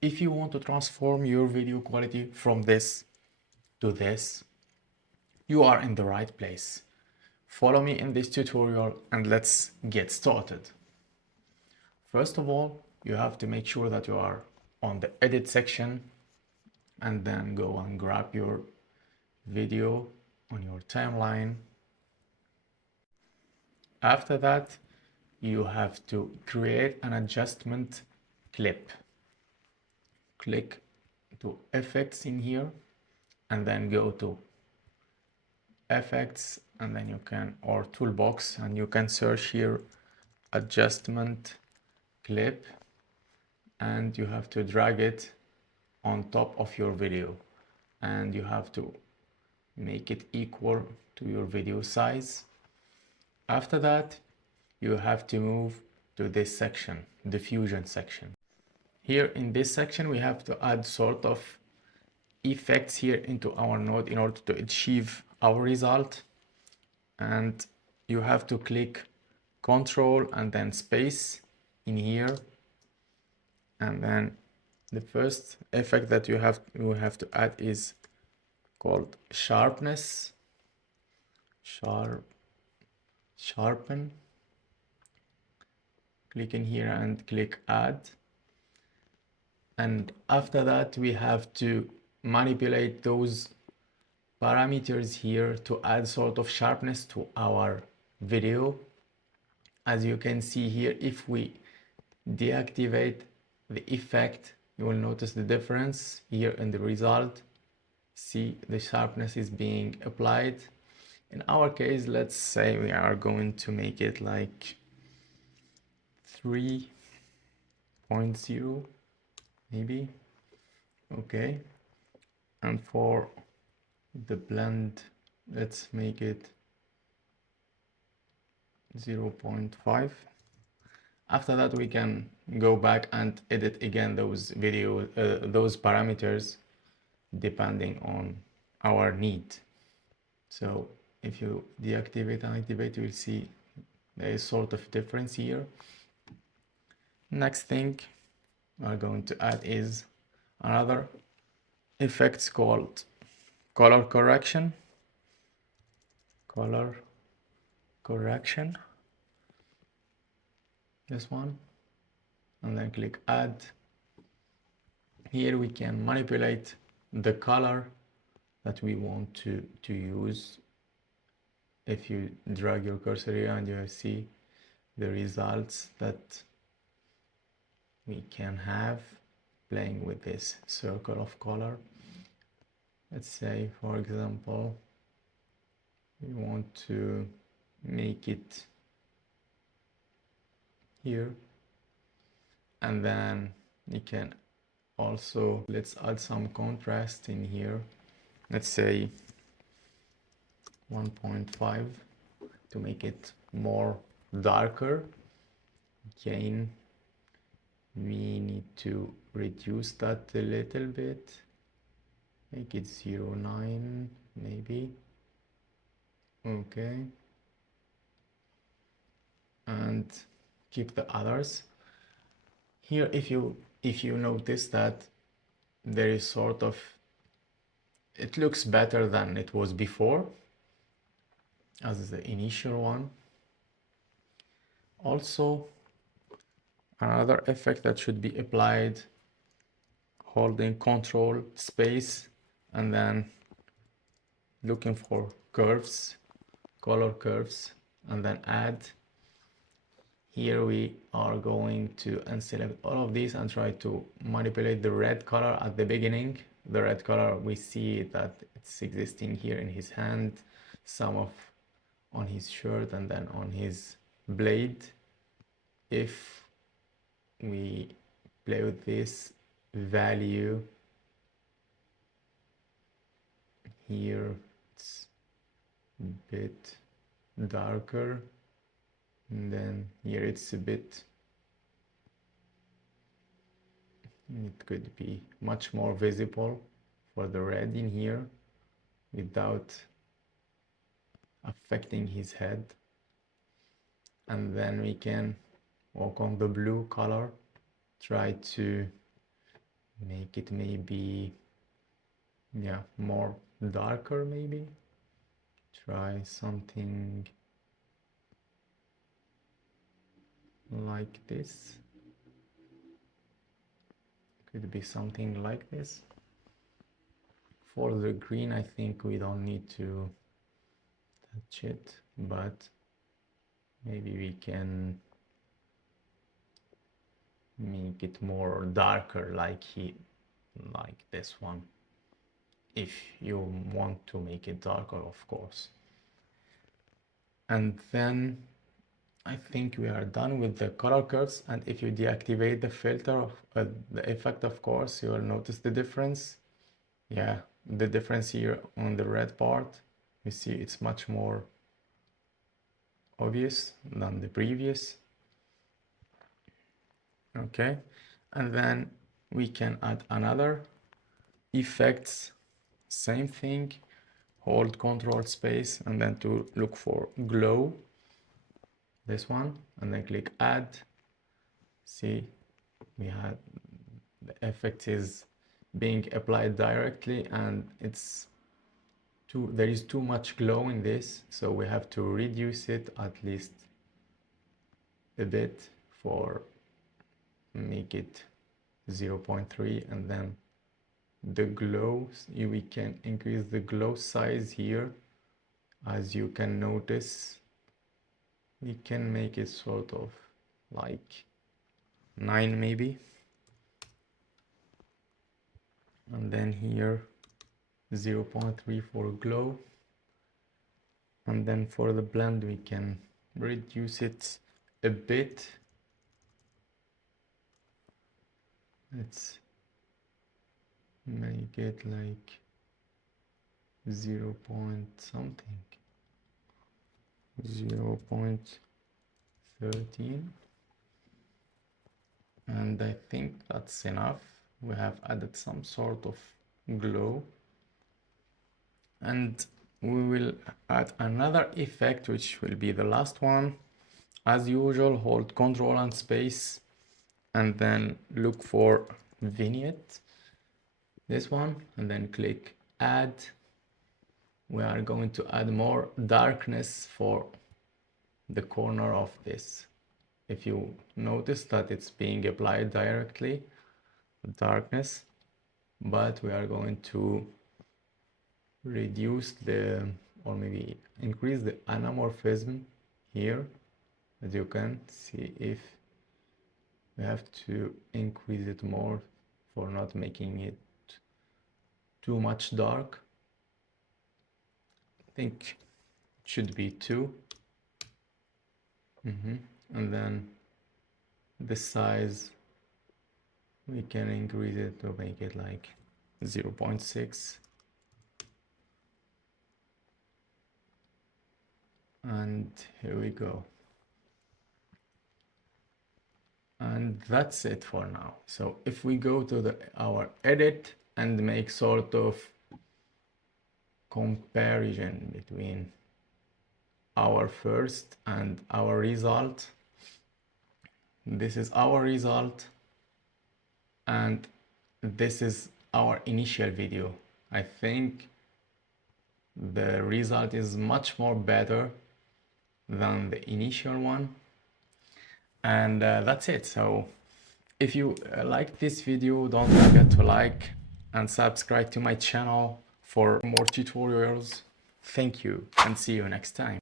If you want to transform your video quality from this to this, you are in the right place. Follow me in this tutorial and let's get started. First of all, you have to make sure that you are on the edit section and then go and grab your video on your timeline. After that, you have to create an adjustment clip. Click to effects in here and then go to effects and then you can, or toolbox, and you can search here adjustment clip and you have to drag it on top of your video and you have to make it equal to your video size. After that, you have to move to this section, the diffusion section. Here in this section, we have to add sort of effects here into our node in order to achieve our result. And you have to click Control and then space in here. And then the first effect that you have to add is called sharpness. Sharpen. Click in here and click add. And after that, we have to manipulate those parameters here to add sort of sharpness to our video. As you can see here, if we deactivate the effect, you will notice the difference here in the result. See, the sharpness is being applied. In our case, let's say we are going to make it like 3.0 maybe. Okay, and for the blend, let's make it 0.5. After that, we can go back and edit again those those parameters depending on our need. So if you deactivate and activate, you will see there is sort of difference here. Next thing we are going to add is another effect called color correction. Color correction. This one. And then click add. Here we can manipulate the color that we want to use. If you drag your cursor here and you see the results that we can have playing with this circle of color. Let's say, for example, we want to make it here, and then you can also, let's add some contrast in here. Let's say 1.5 to make it more darker. Again, we need to reduce that a little bit, make it 0.9 maybe. Okay, and keep the others here. If you notice that there is sort of, it looks better than it was before as the initial one. Also, another effect that should be applied, holding Control space and then looking for curves, color curves, and then add. Here we are going to unselect all of these and try to manipulate the red color at the beginning. The red color, we see that it's existing here in his hand, some of on his shirt, and then on his blade. If we play with this value here, it's a bit darker, and then here it's a bit, it could be much more visible for the red in here without affecting his head. And then we can work on the blue color, try to make it maybe, yeah, more darker maybe. Try something like this. Could be something like this. For the green, I think we don't need to touch it, but maybe we can make it more darker like this one, if you want to make it darker, of course. And then I think we are done with the color curves. And if you deactivate the filter of the effect, of course, you will notice the difference. Yeah, the difference here on the red part, you see it's much more obvious than the previous. Okay, and then we can add another effects, same thing, hold Control space and then to look for glow, this one, and then click add. See, we had the effect is being applied directly, and there is too much glow in this, so we have to reduce it at least a bit for make it 0.3, and then the glow, we can increase the glow size here. As you can notice, we can make it sort of like 9 maybe, and then here 0.3 for glow, and then for the blend we can reduce it a bit. Let's make it like 0. something, 0.13, and I think that's enough. We have added some sort of glow, and we will add another effect, which will be the last one. As usual, hold Control and space and then look for Vignette, this one, and then click add. We are going to add more darkness for the corner of this. If you notice that it's being applied directly, darkness, but we are going to reduce or maybe increase the anamorphism here. As you can see, if we have to increase it more for not making it too much dark. I think it should be 2. And then the size, we can increase it to make it like 0.6. And here we go. And that's it for now. So if we go to our edit and make sort of comparison between our first and our result, this is our result and this is our initial video. I think the result is much more better than the initial one. And that's it. So if you like this video, don't forget to like and subscribe to my channel for more tutorials. Thank you and see you next time.